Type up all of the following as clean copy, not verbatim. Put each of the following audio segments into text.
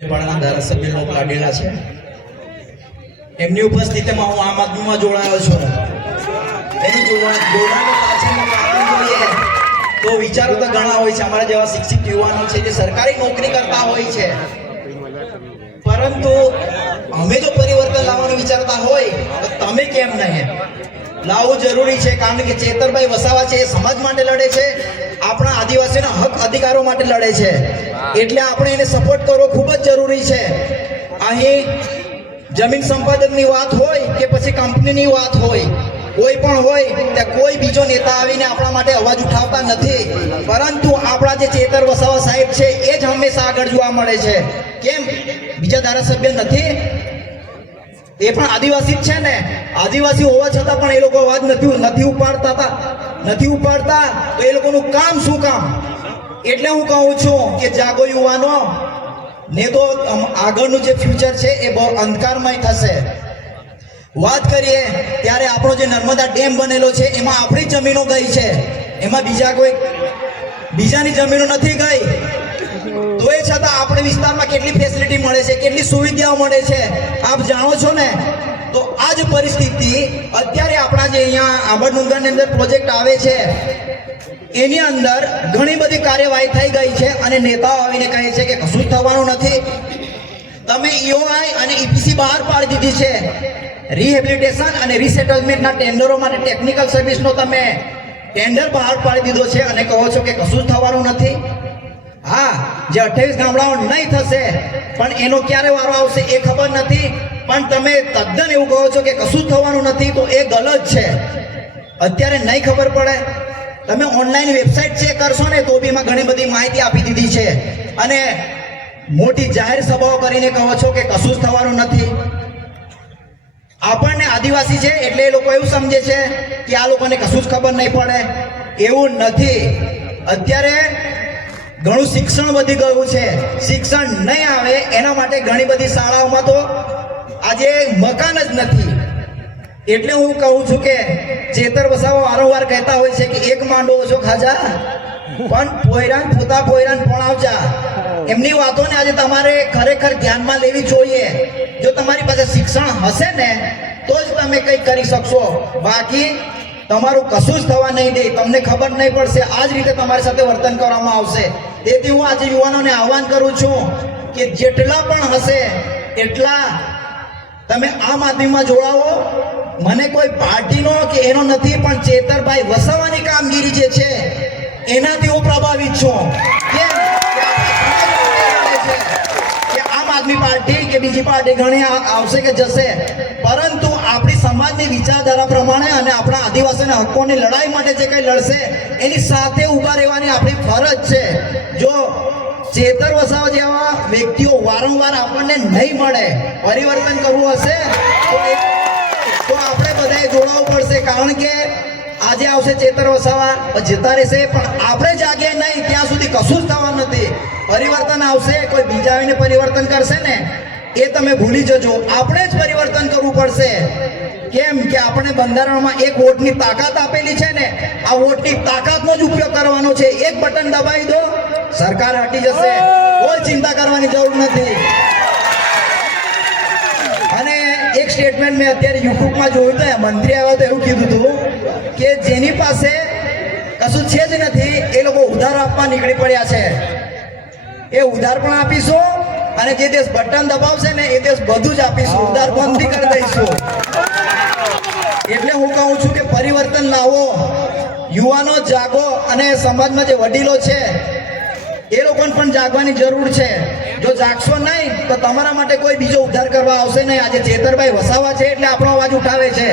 પાડાના ધારાસભ્ય લોક લાડેલા છે, એમની ઉપસ્થિતિમાં હું આમ આદમીમાં જોડાયો છું. એનું જોડાણ તો વિચારો તો ઘણા હોય છે. અમારા જેવા શિક્ષિત યુવાનો છે જે સરકારી નોકરી કરતા હોય છે, પરંતુ અમે જો પરિવર્તન લાવવાનું વિચારતા હોય તો તમે કેમ નહીં લાવવું જરૂરી છે. કારણ કે ચેતરભાઈ વસાવા છે એ સમાજ માટે લડે છે, આપણા આદિવાસીના હક અધિકારો માટે લડે છે, એટલે આપણે એને સપોર્ટ કરવો ખૂબ જ જરૂરી છે. અહીં જમીન સંપાદનની વાત હોય કે પછી કંપનીની વાત હોય, કોઈ પણ હોય ત્યાં કોઈ બીજો નેતા આવીને આપણા માટે અવાજ ઉઠાવતા નથી, પરંતુ આપણા જે ચેતર વસાવા સાહેબ છે એ જ હંમેશા આગળ જોવા મળે છે. કેમ બીજા ધારાસભ્ય નથી? એ પણ આદિવાસી જ છે ને. આદિવાસી હોવા છતાં પણ એ લોકો અવાજ નથી ઉપાડતા તો એ લોકોનું કામ શું કામ? એટલે હું કહું છું કે જાગો યુવાનો, ને તો આગળનું જે ફ્યુચર છે એ બહુ અંધકારમય થશે. વાત કરીએ ત્યારે આપણો જે નર્મદા ડેમ બનેલો છે એમાં આપણી જમીનો ગઈ છે, એમાં બીજાની જમીનો નથી ગઈ. તો એ છતાં આપણે વિસ્તારમાં કેટલી ફેસિલિટી મળે છે, કેટલી સુવિધાઓ મળે છે આપ જાણો છો ને. તો આ જ પરિસ્થિતિ અત્યારે આપણા જે અહીંયા આંબરડુંગરની અંદર પ્રોજેક્ટ આવે છે એની અંદર ઘણી બધી કાર્યવાહી થઈ ગઈ છે, અને નેતાઓ આવીને કહે છે કે કશું જ થવાનું નથી. તમે ઈઓઆઈ અને ઈપીસી બહાર પાડી દીધી છે. રિહેબિલિટેશન અને રીસેટલમેન્ટના ટેન્ડરો માટે ટેકનિકલ સર્વિસનો તમે ટેન્ડર બહાર પાડી દીધો છે અને કહો છો કે કશું જ થવાનું નથી. હા, જે 28 ગામડાઓ નહીં થશે પણ એનો ક્યારે વારો આવશે એ ખબર નથી, પણ તમે તદ્દન એવું કહો છો કે કશું જ થવાનું નથી, તો એ ગલત છે. અત્યારે નહીં ખબર પડે? તમે ઓનલાઈન વેબસાઇટ ચેક કરશો ને તો બી એમાં ઘણી બધી માહિતી આપી દીધી છે, અને મોટી જાહેર સભાઓ કરીને કહો છો કે કશું જ થવાનું નથી. આપણને આદિવાસી છે એટલે એ લોકો એવું સમજે છે કે આ લોકોને કશું જ ખબર નહીં પડે. એવું નથી. અત્યારે ઘણું શિક્ષણ વધી ગયું છે. શિક્ષણ નહીં આવે એના માટે ઘણી બધી શાળાઓમાં તો આજે મકાન જ નથી. એટલે હું કહું છું કે ચેતર વસાવા વારંવાર કહેતા હોય છે કે એક માંડો ઓછો ખાજા પણ પોયરાન પોતા પોયરાન ભણાવજા. એમની વાતોને આજે તમારે ખરેખર ધ્યાનમાં લેવી જોઈએ. જો તમારી પાસે શિક્ષણ હશે ને તો જ તમે કંઈક કરી શકશો, બાકી તમારું કશું જ થવા નહીં દે. તમને ખબર નહીં પડશે, આ જ રીતે તમારી સાથે વર્તન કરવામાં આવશે. તેથી હું આજે યુવાનોને આહ્વાન કરું છું કે જેટલા પણ હશે એટલા તમે આમ આદમીમાં જોડાવો. મને કોઈ પાર્ટીનો કે એનો નથી, પણ ચેતરભાઈ વસાવાની કામગીરી જે છે એનાથી હું પ્રભાવિત છું. કેમ કે આમ આદમી પાર્ટી કે બીજી પાર્ટી ઘણી આવશે કે જશે, પરંતુ આપણી સમાજની વિચારધારા પ્રમાણે અને આપણા આદિવાસીના હકોની લડાઈ માટે જે કંઈ લડશે એની સાથે ઊભા રહેવાની આપણી ફરજ છે. જો ચેતર વસાવા જેવા વ્યક્તિઓ વારંવાર આપણને નહીં મળે, પરિવર્તન કરવું હશે તો આપણે બધાએ જોડાવવું પડશે. કારણ કે આજે આવશે ચેતર વસાવા, જતા રહેશે, પણ આપણે જાગે નહીં ત્યાં સુધી કશું જ થવાનું નથી. પરિવર્તન આવશે, કોઈ બીજા આવીને પરિવર્તન કરશે ને એ તમે ભૂલી જજો. આપણે જ પરિવર્તન કરવું પડશે. કેમ કે આપણે બંધારણમાં એક વોટની તાકાત આપેલી છે ને, આ વોટની તાકાતનો જ ઉપયોગ કરવાનો છે. એક બટન દબાવી દો, સરકાર હટી જશે, કોઈ ચિંતા કરવાની જરૂર નથી. અને એક સ્ટેટમેન્ટ મેં અત્યારે યુટ્યુબમાં જોયું હતું, મંત્રી આવ્યા તો એવું કીધું હતું કે જેની પાસે કશું છે જ નથી એ લોકો ઉધાર આપવા નીકળી પડ્યા છે. એ ઉધાર પણ આપીશું, અને જે દેશ બટન દબાવશે ને એ દેશ બધું જ આપીશું, ઉધાર બંધ બી કરી દઈશું. એટલે હું કહું છું કે પરિવર્તન લાવો, યુવાનો જાગો, અને સમાજમાં જે વડીલો છે એ લોકોને પણ જાગવાની જરૂર છે. જો જાગશો નહીં તો તમારા માટે કોઈ બીજો ઉદ્ધાર કરવા આવશે નહીં. આજે ચેતરભાઈ વસાવા છે એટલે આપણો અવાજ ઉઠાવે છે,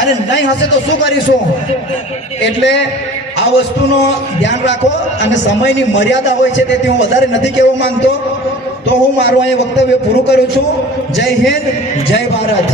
અને નહીં હશે તો શું કરીશું? એટલે આ વસ્તુનો ધ્યાન રાખો, અને સમયની મર્યાદા હોય છે તેથી હું વધારે નથી કહેવા માંગતો. તો હું મારું અહીં વક્તવ્ય પૂરું કરું છું. જય હિન્દ, જય ભારત.